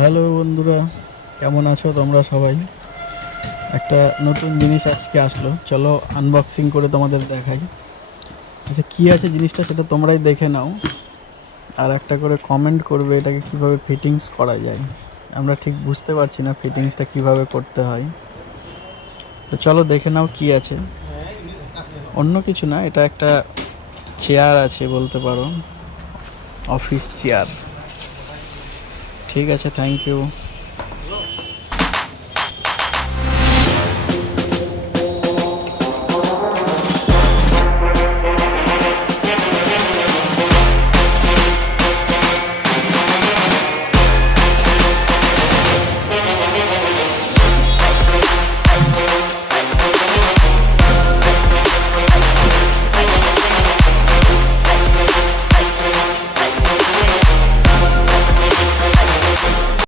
Hello বন্ধুরা, কেমন আছো তোমরা সবাই? একটা নতুন জিনিস আজকে আসলো, চলো আনবক্সিং করে তোমাদের দেখাই। আচ্ছা, কী আছে জিনিসটা সেটা তোমরাই দেখে নাও, আর একটা করে কমেন্ট করবে এটাকে কিভাবে ফিটিংস করা যায়। আমরা ঠিক বুঝতে পারছি না ফিটিংসটা কিভাবে করতে হয়। তো চলো দেখে নাও কি আছে। অন্য কিছু না, এটা একটা চেয়ার আছে বলতে পারো, অফিস চেয়ার। ঠিক আছে, থ্যাংক ইউ।